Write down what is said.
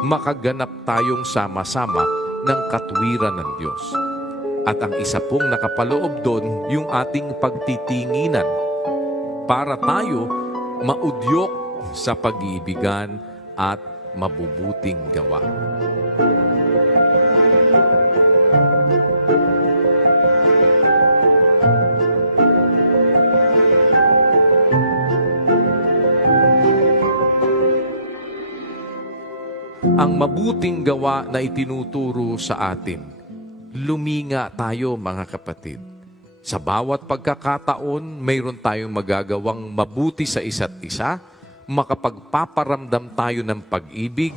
makaganap tayong sama-sama ng katwiran ng Diyos. At ang isa pong nakapaloob doon, yung ating pagtitinginan para tayo maudyok sa pag-iibigan at mabubuting gawa. Ang mabuting gawa na itinuturo sa atin, luminga tayo mga kapatid. Sa bawat pagkakataon, mayroon tayong magagawang mabuti sa isa't isa, makapagpaparamdam tayo ng pag-ibig,